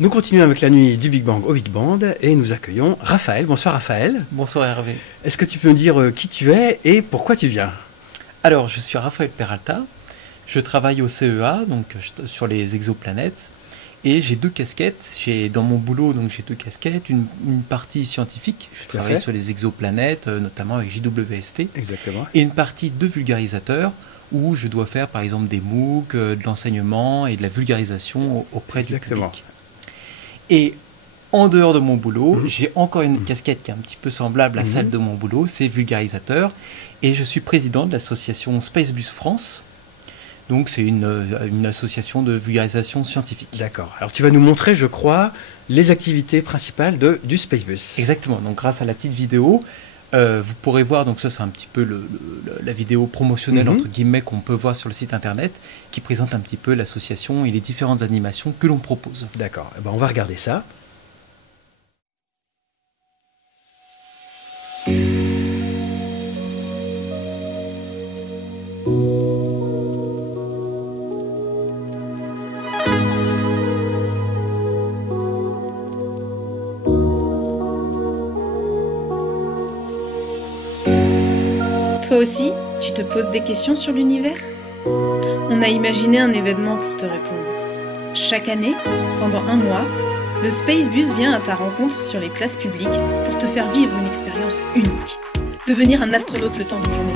Nous continuons avec la nuit du Big Bang au Big Band et nous accueillons Raphaël. Bonsoir Raphaël. Bonsoir Hervé. Est-ce que tu peux me dire qui tu es et pourquoi tu viens? Alors, je suis Raphaël Peralta. Je travaille au CEA, donc sur les exoplanètes. Et j'ai deux casquettes. Dans mon boulot, donc j'ai deux casquettes. Une partie scientifique. Je travaille sur les exoplanètes, notamment avec JWST. Exactement. Et une partie de vulgarisateur, où je dois faire par exemple des MOOC, de l'enseignement et de la vulgarisation auprès du public. Et en dehors de mon boulot, j'ai encore une casquette qui est un petit peu semblable à celle de mon boulot, c'est vulgarisateur. Et je suis président de l'association Spacebus France. Donc c'est une association de vulgarisation scientifique. D'accord. Alors tu vas nous montrer, je crois, les activités principales du Spacebus. Exactement. Donc grâce à la petite vidéo, vous pourrez voir, donc ça c'est un petit peu la vidéo promotionnelle entre guillemets qu'on peut voir sur le site internet, qui présente un petit peu l'association et les différentes animations que l'on propose. D'accord. Eh ben, on va regarder ça. Toi aussi, tu te poses des questions sur l'univers? On a imaginé un événement pour te répondre. Chaque année, pendant un mois, le Spacebus vient à ta rencontre sur les places publiques pour te faire vivre une expérience unique. Devenir un astronaute le temps d'une journée.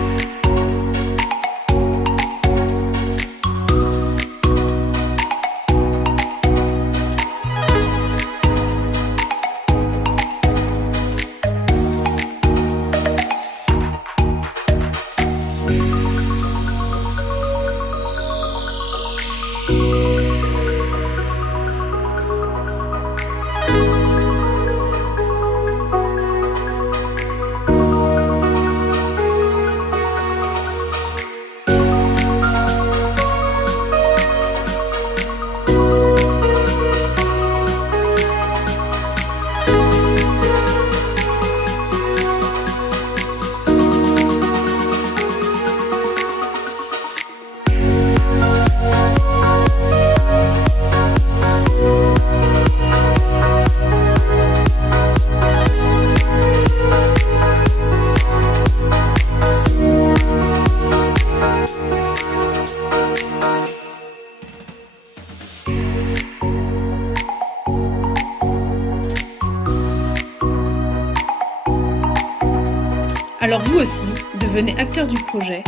Alors vous aussi, devenez acteur du projet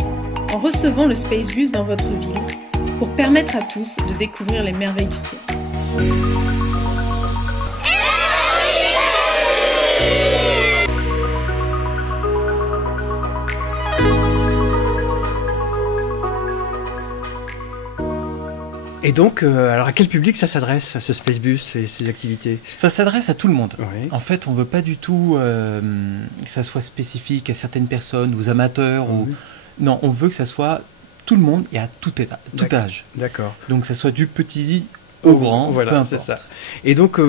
en recevant le Spacebus dans votre ville pour permettre à tous de découvrir les merveilles du ciel. Et donc, alors à quel public ça s'adresse, ce Spacebus et ces activités? Ça s'adresse à tout le monde. Oui. En fait, on ne veut pas du tout que ça soit spécifique à certaines personnes, aux amateurs. Non, on veut que ça soit tout le monde et à tout âge. D'accord. Donc, que ça soit du petit au grand, voilà, peu importe. C'est ça. Et donc,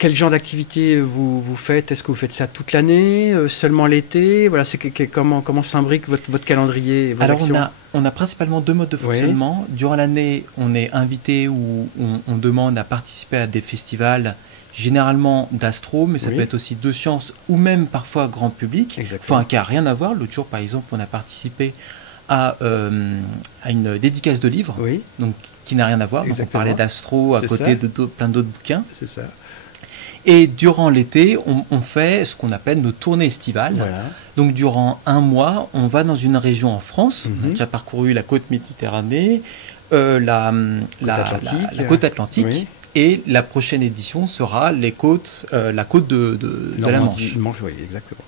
quel genre d'activité vous faites? Est-ce que vous faites ça toute l'année, seulement l'été? Voilà, comment s'imbrique votre calendrier et vos actions? Alors, on a principalement deux modes de fonctionnement. Oui. Durant l'année, on est invité ou on demande à participer à des festivals, généralement d'astro, mais ça peut être aussi de sciences ou même parfois grand public. Enfin, qui n'a rien à voir. L'autre jour, par exemple, on a participé à une dédicace de livres, donc, qui n'a rien à voir. Donc, on parlait d'astro à côté de plein d'autres bouquins. C'est ça. Et durant l'été, on fait ce qu'on appelle nos tournées estivales. Voilà. Donc durant un mois, on va dans une région en France. On a déjà parcouru la côte Méditerranée, la côte Atlantique. Et la prochaine édition sera la côte de la Manche. Oui, exactement.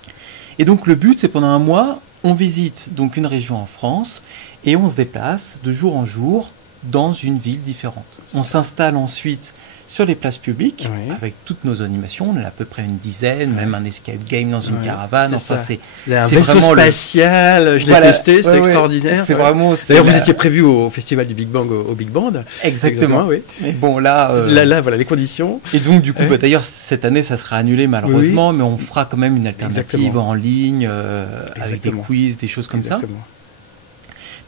Et donc le but, c'est pendant un mois, on visite donc une région en France et on se déplace de jour en jour dans une ville différente. On s'installe ensuite sur les places publiques, avec toutes nos animations. On a à peu près une dizaine, même un escape game dans une caravane. Enfin, c'est un vaisseau spatial, je l'ai testé, c'est extraordinaire. C'est vraiment. D'ailleurs, vous étiez prévu au Festival du Big Bang au Big Band. Exactement. Oui. Mais bon, là, voilà les conditions. Et donc, du coup, d'ailleurs, cette année, ça sera annulé malheureusement, mais on fera quand même une alternative en ligne, avec des quiz, des choses comme ça.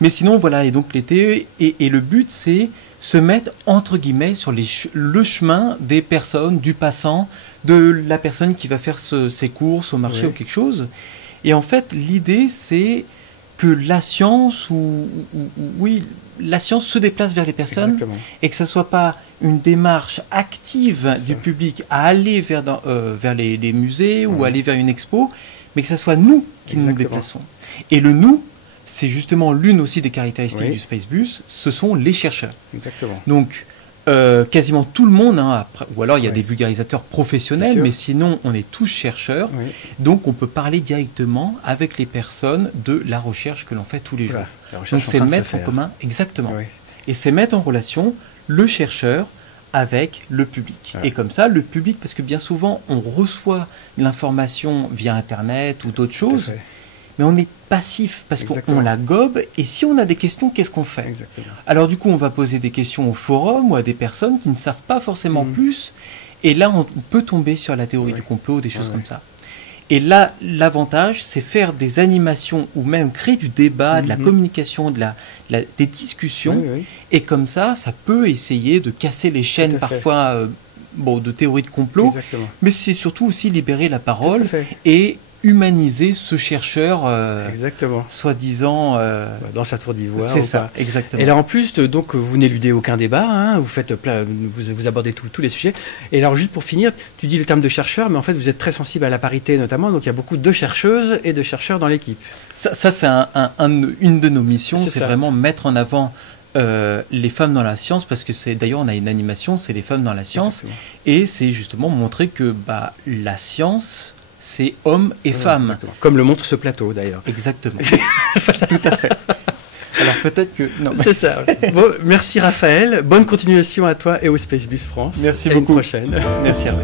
Mais sinon, voilà, et donc l'été, et le but, c'est se mettent entre guillemets sur le chemin des personnes, du passant, de la personne qui va faire ses courses au marché ou quelque chose. Et en fait, l'idée, c'est que la science, la science se déplace vers les personnes. Exactement. Et que ça ne soit pas une démarche active du public à aller vers les musées ou aller vers une expo, mais que ça soit nous qui nous déplaçons. Et le nous, c'est justement l'une aussi des caractéristiques du Spacebus, ce sont les chercheurs. Exactement. Donc, quasiment tout le monde, ou alors il y a des vulgarisateurs professionnels, mais sinon on est tous chercheurs, donc on peut parler directement avec les personnes de la recherche que l'on fait tous les jours. Donc c'est mettre en commun, exactement, et c'est mettre en relation le chercheur avec le public. Et comme ça, le public, parce que bien souvent on reçoit l'information via Internet ou d'autres choses, mais on est passif parce qu'on la gobe, et si on a des questions, qu'est-ce qu'on fait? Alors du coup, on va poser des questions au forum ou à des personnes qui ne savent pas forcément plus, et là, on peut tomber sur la théorie du complot, des choses comme ça. Et là, l'avantage, c'est faire des animations ou même créer du débat, de la communication, des discussions, et comme ça, ça peut essayer de casser les chaînes parfois de théorie de complot, mais c'est surtout aussi libérer la parole et humaniser ce chercheur, soi-disant dans sa tour d'ivoire. C'est ça, exactement. Et là, en plus, donc, vous n'éludez aucun débat, vous faites vous abordez tous les sujets. Et alors, juste pour finir, tu dis le terme de chercheur, mais en fait, vous êtes très sensible à la parité notamment, donc il y a beaucoup de chercheuses et de chercheurs dans l'équipe. Ça c'est une de nos missions, c'est vraiment mettre en avant les femmes dans la science, parce que d'ailleurs on a une animation, c'est les femmes dans la science, et c'est justement montrer que la science, c'est hommes et femmes. Exactement. Comme le montre ce plateau, d'ailleurs. Exactement. Tout à fait. Alors peut-être que... Non. C'est ça. Bon, merci Raphaël. Bonne continuation à toi et au Spacebus France. Merci beaucoup. À une prochaine. Merci Hervé.